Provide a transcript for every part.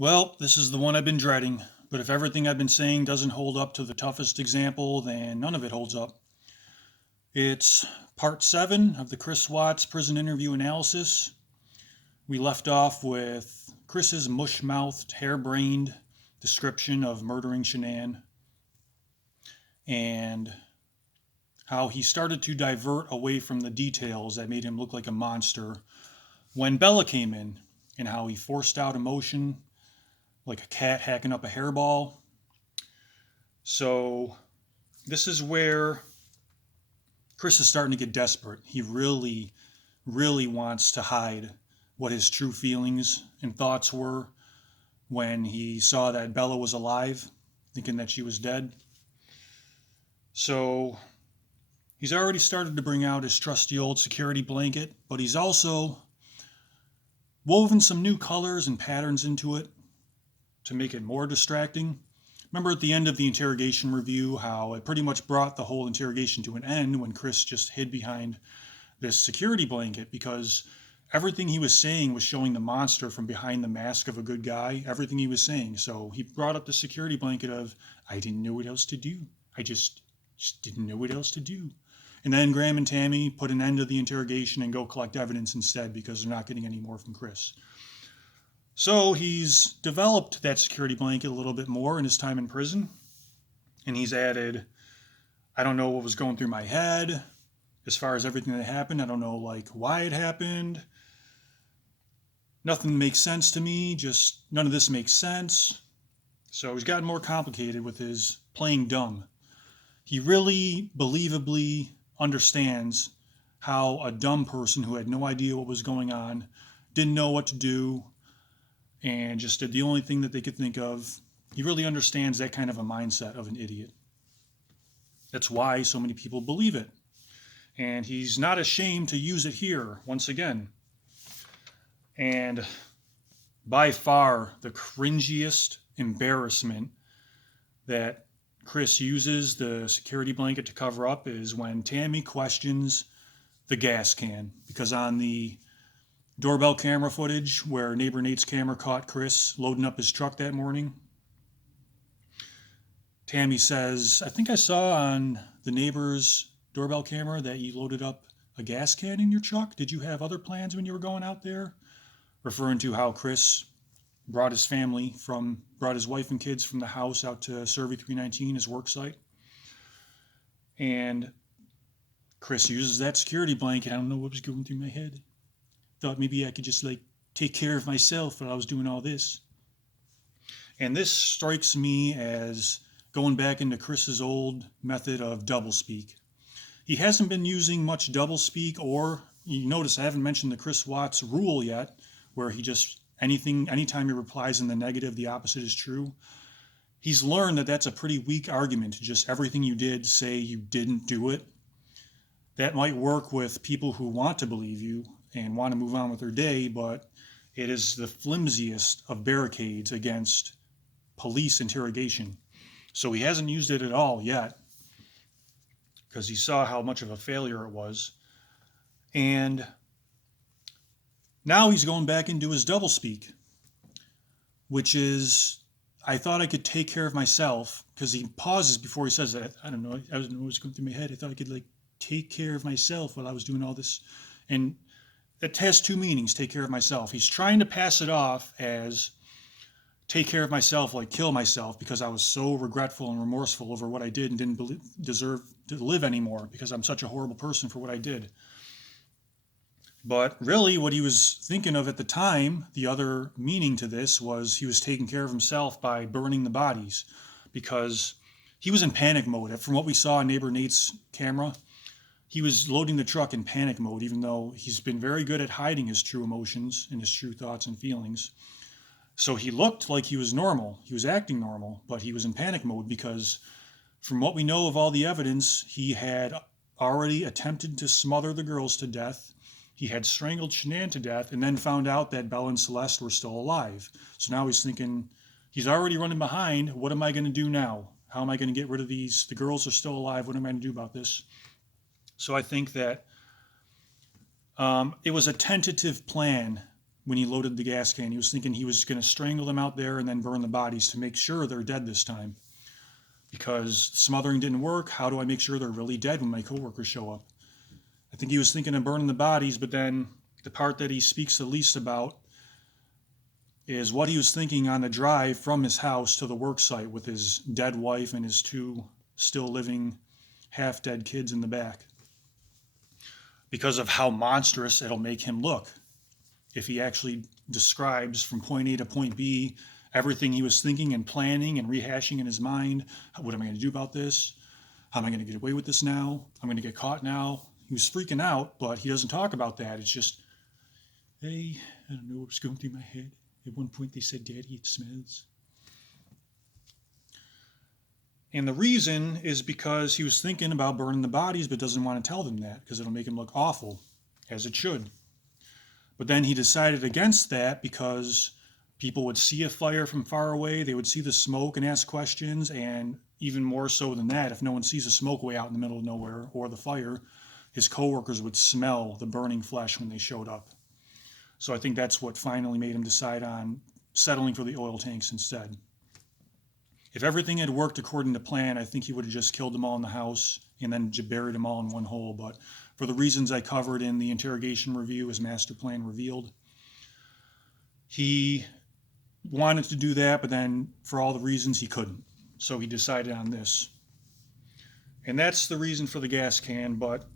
Well, this is the one I've been dreading, but if everything I've been saying doesn't hold up to the toughest example, then none of it holds up. It's part 7 of the Chris Watts prison interview analysis. We left off with Chris's mush-mouthed, harebrained description of murdering Shanann and how he started to divert away from the details that made him look like a monster when Bella came in, and how he forced out emotion like a cat hacking up a hairball. So this is where Chris is starting to get desperate. He really, really wants to hide what his true feelings and thoughts were when he saw that Bella was alive, thinking that she was dead. So he's already started to bring out his trusty old security blanket, but he's also woven some new colors and patterns into it to make it more distracting. Remember at the end of the interrogation review how it pretty much brought the whole interrogation to an end when Chris just hid behind this security blanket because everything he was saying was showing the monster from behind the mask of a good guy, everything he was saying. So he brought up the security blanket of, I didn't know what else to do. I just didn't know what else to do. And then Graham and Tammy put an end to the interrogation and go collect evidence instead because they're not getting any more from Chris. So he's developed that security blanket a little bit more in his time in prison. And he's added, I don't know what was going through my head as far as everything that happened. I don't know why it happened. Nothing makes sense to me. Just none of this makes sense. So he's gotten more complicated with his playing dumb. He really believably understands how a dumb person who had no idea what was going on, didn't know what to do, and just did the only thing that they could think of. He really understands that kind of a mindset of an idiot. That's why so many people believe it. And he's not ashamed to use it here, once again. And by far the cringiest embarrassment that Chris uses the security blanket to cover up is when Tammy questions the gas can. Because on the doorbell camera footage where neighbor Nate's camera caught Chris loading up his truck that morning, Tammy says, I think I saw on the neighbor's doorbell camera that you loaded up a gas can in your truck. Did you have other plans when you were going out there? Referring to how Chris brought his wife and kids from the house out to Survey 319, his work site. And Chris uses that security blanket. I don't know what was going through my head. Thought maybe I could just take care of myself while I was doing all this. And this strikes me as going back into Chris's old method of doublespeak. He hasn't been using much doublespeak, or you notice I haven't mentioned the Chris Watts rule yet, where he just anytime he replies in the negative, the opposite is true. He's learned that that's a pretty weak argument to just everything you did say you didn't do it. That might work with people who want to believe you and want to move on with their day, but it is the flimsiest of barricades against police interrogation. So he hasn't used it at all yet because he saw how much of a failure it was. And now he's going back into his doublespeak, which is, I thought I could take care of myself, because he pauses before he says that. I don't know. I don't know what's going through my head. I thought I could take care of myself while I was doing all this. And that has two meanings, take care of myself. He's trying to pass it off as take care of myself, like kill myself, because I was so regretful and remorseful over what I did and didn't deserve to live anymore because I'm such a horrible person for what I did. But really what he was thinking of at the time, the other meaning to this, was he was taking care of himself by burning the bodies, because he was in panic mode. From what we saw on neighbor Nate's camera, he was loading the truck in panic mode, even though he's been very good at hiding his true emotions and his true thoughts and feelings. So he looked like he was normal. He was acting normal, but he was in panic mode because from what we know of all the evidence, he had already attempted to smother the girls to death. He had strangled Shanann to death and then found out that Bella and Celeste were still alive. So now he's thinking, he's already running behind. What am I going to do now? How am I going to get rid of these? The girls are still alive. What am I going to do about this? So I think that it was a tentative plan when he loaded the gas can. He was thinking he was going to strangle them out there and then burn the bodies to make sure they're dead this time. Because smothering didn't work, how do I make sure they're really dead when my coworkers show up? I think he was thinking of burning the bodies, but then the part that he speaks the least about is what he was thinking on the drive from his house to the work site with his dead wife and his 2 still living half-dead kids in the back. Because of how monstrous it'll make him look if he actually describes from point A to point B everything he was thinking and planning and rehashing in his mind. What am I going to do about this? How am I going to get away with this now? I'm going to get caught now. He was freaking out, but he doesn't talk about that. It's just, hey, I don't know what was going through my head. At one point they said, Daddy, it smells. And the reason is because he was thinking about burning the bodies, but doesn't want to tell them that because it'll make him look awful, as it should. But then he decided against that because people would see a fire from far away, they would see the smoke and ask questions, and even more so than that, if no one sees the smoke way out in the middle of nowhere or the fire, his coworkers would smell the burning flesh when they showed up. So I think that's what finally made him decide on settling for the oil tanks instead. If everything had worked according to plan, I think he would have just killed them all in the house and then buried them all in one hole. But for the reasons I covered in the interrogation review, his master plan revealed, he wanted to do that, but then for all the reasons he couldn't. So he decided on this. And that's the reason for the gas can, but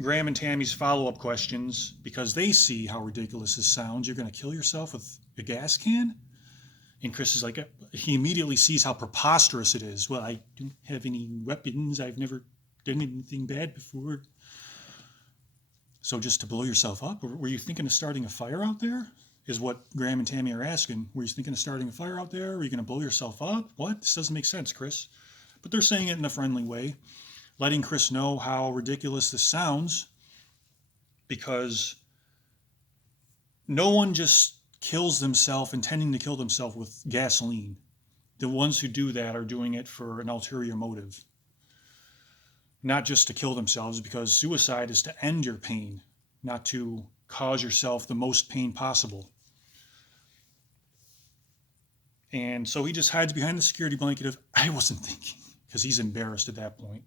Graham and Tammy's follow-up questions, because they see how ridiculous this sounds. You're going to kill yourself with a gas can? And Chris is like, he immediately sees how preposterous it is. Well, I don't have any weapons. I've never done anything bad before. So just to blow yourself up? Or were you thinking of starting a fire out there? Is what Graham and Tammy are asking. Were you thinking of starting a fire out there? Are you going to blow yourself up? What? This doesn't make sense, Chris. But they're saying it in a friendly way, letting Chris know how ridiculous this sounds, because no one just kills themselves intending to kill themselves with gasoline. The ones who do that are doing it for an ulterior motive, not just to kill themselves, because suicide is to end your pain, not to cause yourself the most pain possible. And so he just hides behind the security blanket of, I wasn't thinking, because he's embarrassed at that point.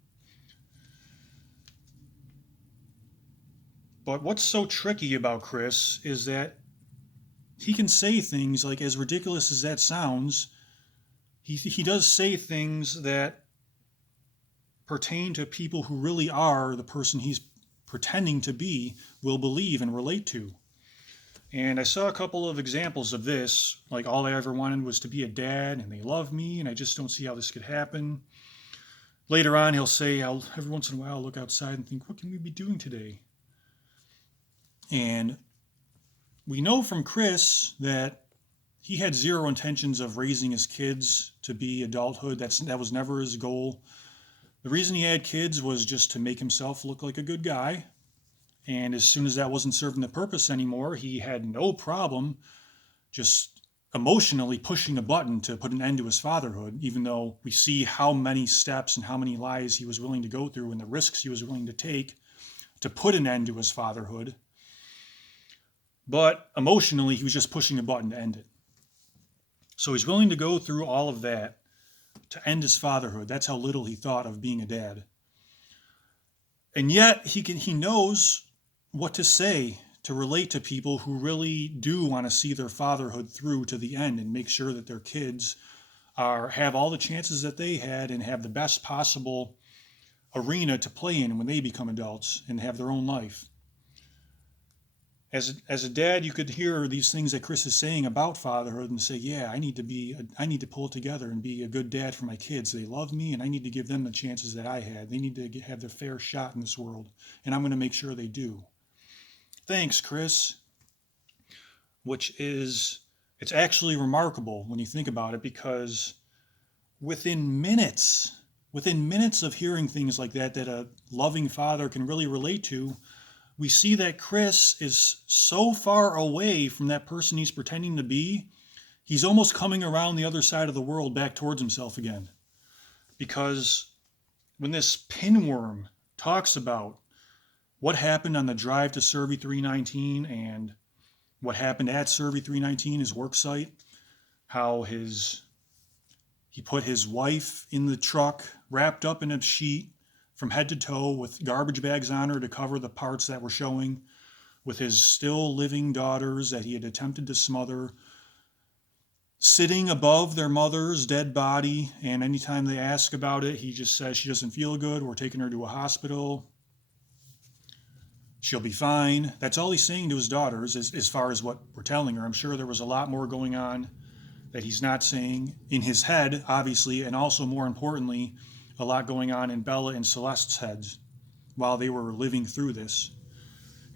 But what's so tricky about Chris is that he can say things like, as ridiculous as that sounds, he does say things that pertain to people who really are the person he's pretending to be, will believe and relate to. And I saw a couple of examples of this, like all I ever wanted was to be a dad and they love me and I just don't see how this could happen. Later on, he'll say, every once in a while, I'll look outside and think, what can we be doing today? And we know from Chris that he had zero intentions of raising his kids to be adulthood. That was never his goal. The reason he had kids was just to make himself look like a good guy. And as soon as that wasn't serving the purpose anymore, he had no problem just emotionally pushing a button to put an end to his fatherhood, even though we see how many steps and how many lies he was willing to go through and the risks he was willing to take to put an end to his fatherhood. But emotionally, he was just pushing a button to end it. So he's willing to go through all of that to end his fatherhood. That's how little he thought of being a dad. And yet he knows what to say to relate to people who really do want to see their fatherhood through to the end and make sure that their kids have all the chances that they had and have the best possible arena to play in when they become adults and have their own life. As a dad, you could hear these things that Chris is saying about fatherhood and say, yeah, I need to pull it together and be a good dad for my kids. They love me and I need to give them the chances that I had. They need to have their fair shot in this world, and I'm going to make sure they do. Thanks, Chris. It's actually remarkable when you think about it, because within minutes of hearing things like that a loving father can really relate to, we see that Chris is so far away from that person he's pretending to be, he's almost coming around the other side of the world back towards himself again. Because when this pinworm talks about what happened on the drive to Survey 319 and what happened at Survey 319, his work site, how he put his wife in the truck wrapped up in a sheet from head to toe with garbage bags on her to cover the parts that were showing, with his still living daughters that he had attempted to smother, sitting above their mother's dead body. And anytime they ask about it, he just says she doesn't feel good. We're taking her to a hospital. She'll be fine. That's all he's saying to his daughters as far as what we're telling her. I'm sure there was a lot more going on that he's not saying in his head, obviously, and also more importantly, a lot going on in Bella and Celeste's heads while they were living through this.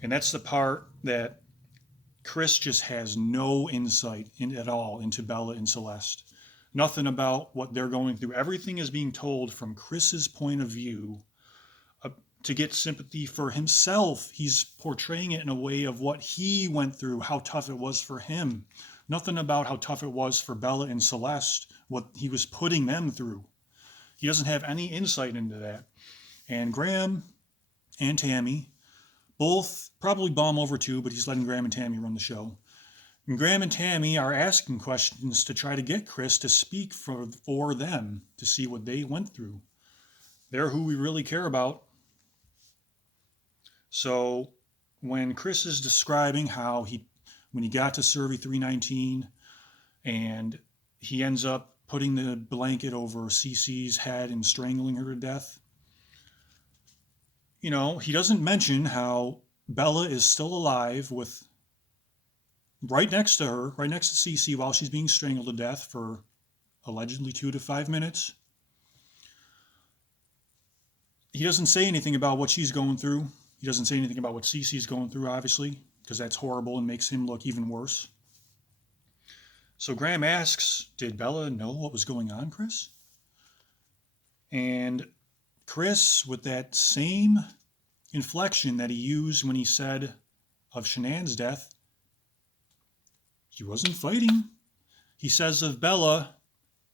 And that's the part that Chris just has no insight at all into Bella and Celeste. Nothing about what they're going through. Everything is being told from Chris's point of view. To get sympathy for himself, he's portraying it in a way of what he went through, how tough it was for him. Nothing about how tough it was for Bella and Celeste, what he was putting them through. He doesn't have any insight into that. And Graham and Tammy both probably bomb over too, but he's letting Graham and Tammy run the show. And Graham and Tammy are asking questions to try to get Chris to speak for them, to see what they went through. They're who we really care about. So when Chris is describing how when he got to Survey 319 and he ends up putting the blanket over Cece's head and strangling her to death, he doesn't mention how Bella is still alive with right next to her, right next to Cece while she's being strangled to death for allegedly 2 to 5 minutes. He doesn't say anything about what she's going through. He doesn't say anything about what Cece's going through, obviously, because that's horrible and makes him look even worse. So Graham asks, did Bella know what was going on, Chris? And Chris, with that same inflection that he used when he said of Shanann's death, she wasn't fighting. He says of Bella,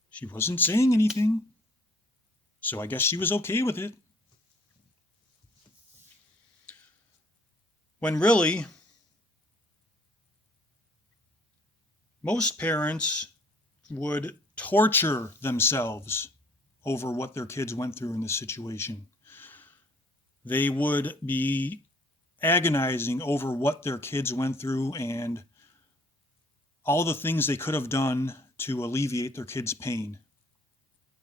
she wasn't saying anything. So I guess she was okay with it. When really, most parents would torture themselves over what their kids went through in this situation. They would be agonizing over what their kids went through and all the things they could have done to alleviate their kids' pain.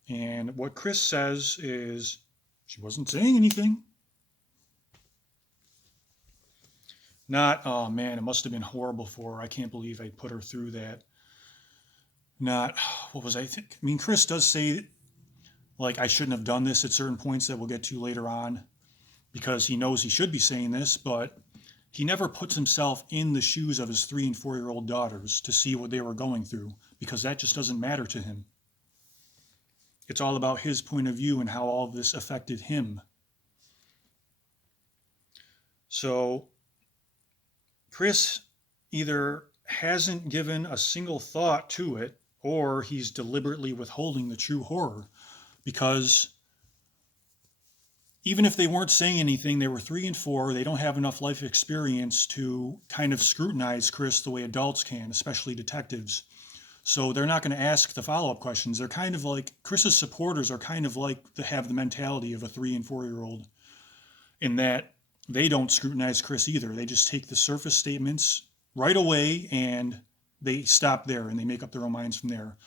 And what Chris says is, she wasn't saying anything. Not, oh man, it must have been horrible for her. I can't believe I put her through that. Not, what was I think? I mean, Chris does say, like, I shouldn't have done this at certain points that we'll get to later on because he knows he should be saying this, but he never puts himself in the shoes of his 3 and 4-year-old daughters to see what they were going through because that just doesn't matter to him. It's all about his point of view and how all of this affected him. So Chris either hasn't given a single thought to it or he's deliberately withholding the true horror because even if they weren't saying anything, they were 3 and 4, they don't have enough life experience to kind of scrutinize Chris the way adults can, especially detectives. So they're not going to ask the follow-up questions. They're kind of like, Chris's supporters are kind of like to have the mentality of a 3 and 4-year-old in that they don't scrutinize Chris either. They just take the surface statements right away and they stop there and they make up their own minds from there.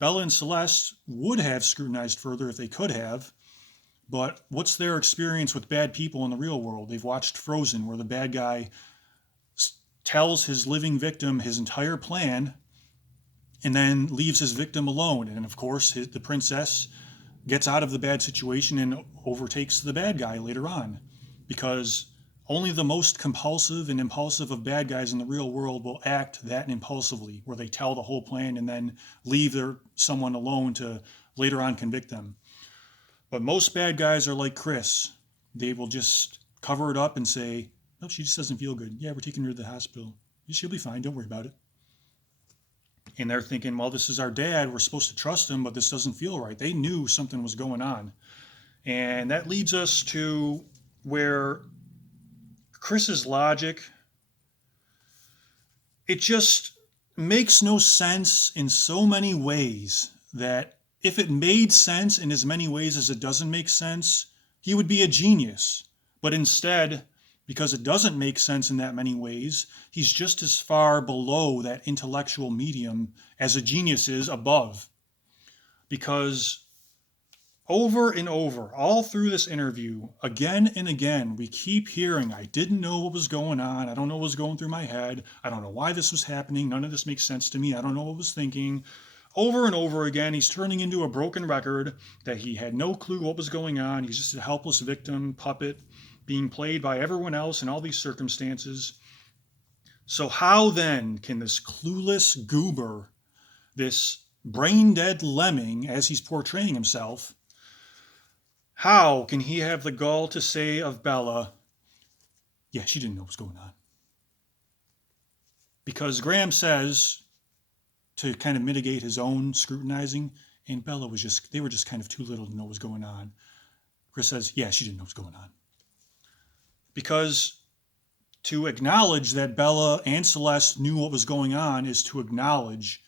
Bella and Celeste would have scrutinized further if they could have, but what's their experience with bad people in the real world? They've watched Frozen, where the bad guy tells his living victim his entire plan and then leaves his victim alone. And of course, the princess gets out of the bad situation and overtakes the bad guy later on, because only the most compulsive and impulsive of bad guys in the real world will act that impulsively, where they tell the whole plan and then leave someone alone to later on convict them. But most bad guys are like Chris. They will just cover it up and say, "No, she just doesn't feel good. Yeah, we're taking her to the hospital. She'll be fine. Don't worry about it." And they're thinking, well, this is our dad. We're supposed to trust him, but this doesn't feel right. They knew something was going on. And that leads us to where Chris's logic, it just makes no sense in so many ways that if it made sense in as many ways as it doesn't make sense, he would be a genius. But instead, because it doesn't make sense in that many ways, he's just as far below that intellectual medium as a genius is above. Because over and over, all through this interview, again and again, we keep hearing, I didn't know what was going on. I don't know what was going through my head. I don't know why this was happening. None of this makes sense to me. I don't know what I was thinking. Over and over again, he's turning into a broken record that he had no clue what was going on. He's just a helpless victim, puppet, being played by everyone else in all these circumstances. So how then can this clueless goober, this brain-dead lemming, as he's portraying himself, how can he have the gall to say of Bella, yeah, she didn't know what was going on? Because Graham says, to kind of mitigate his own scrutinizing, and Bella they were just kind of too little to know what was going on. Chris says, yeah, she didn't know what was going on. Because to acknowledge that Bella and Celeste knew what was going on is to acknowledge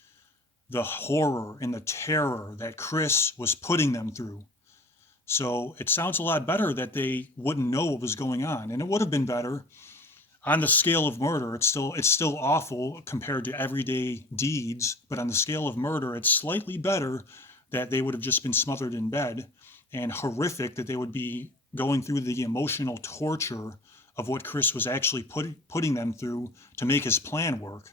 the horror and the terror that Chris was putting them through. So it sounds a lot better that they wouldn't know what was going on. And it would have been better on the scale of murder. It's still awful compared to everyday deeds, but on the scale of murder, it's slightly better that they would have just been smothered in bed, and horrific that they would be going through the emotional torture of what Chris was actually putting them through to make his plan work.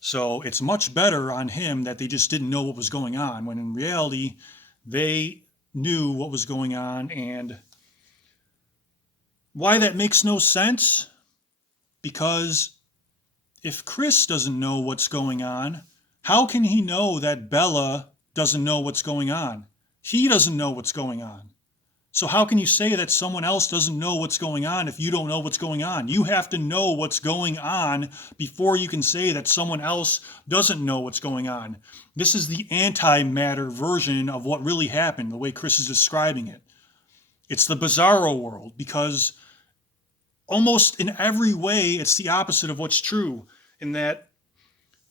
So it's much better on him that they just didn't know what was going on, when in reality, they knew what was going on. And why that makes no sense? Because if Chris doesn't know what's going on, how can he know that Bella doesn't know what's going on? He doesn't know what's going on. So how can you say that someone else doesn't know what's going on if you don't know what's going on? You have to know what's going on before you can say that someone else doesn't know what's going on. This is the antimatter version of what really happened, the way Chris is describing it. It's the bizarro world, because almost in every way, it's the opposite of what's true, in that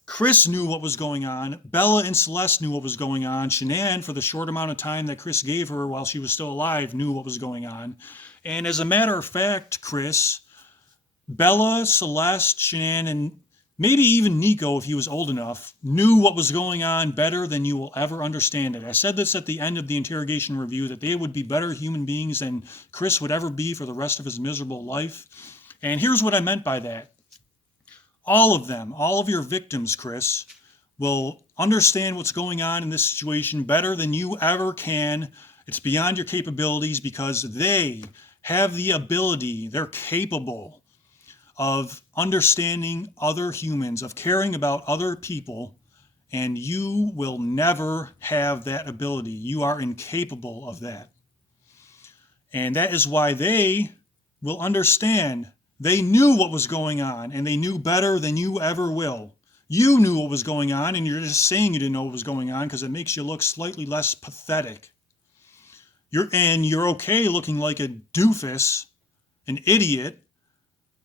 Chris knew what was going on. Bella and Celeste knew what was going on. Shanann, for the short amount of time that Chris gave her while she was still alive, knew what was going on. And as a matter of fact, Chris, Bella, Celeste, Shanann, and maybe even Nico, if he was old enough, knew what was going on better than you will ever understand it. I said this at the end of the interrogation review, that they would be better human beings than Chris would ever be for the rest of his miserable life. And here's what I meant by that. All of them, all of your victims, Chris, will understand what's going on in this situation better than you ever can. It's beyond your capabilities, because they have the ability, they're capable of understanding other humans, of caring about other people, and you will never have that ability. You are incapable of that. And that is why they will understand. They knew what was going on, and they knew better than you ever will. You knew what was going on, and you're just saying you didn't know what was going on because it makes you look slightly less pathetic. You're okay looking like a doofus, an idiot,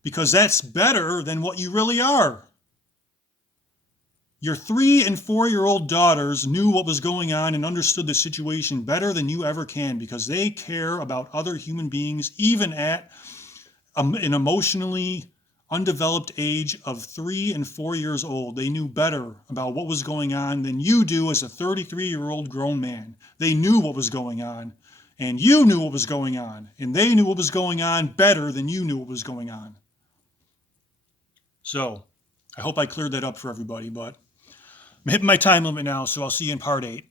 because that's better than what you really are. Your 3- and 4-year-old daughters knew what was going on and understood the situation better than you ever can, because they care about other human beings, even at an emotionally undeveloped age of 3 and 4 years old. They knew better about what was going on than you do as a 33-year-old grown man. They knew what was going on, and you knew what was going on, and they knew what was going on better than you knew what was going on. So I hope I cleared that up for everybody, but I'm hitting my time limit now, so I'll see you in part 8.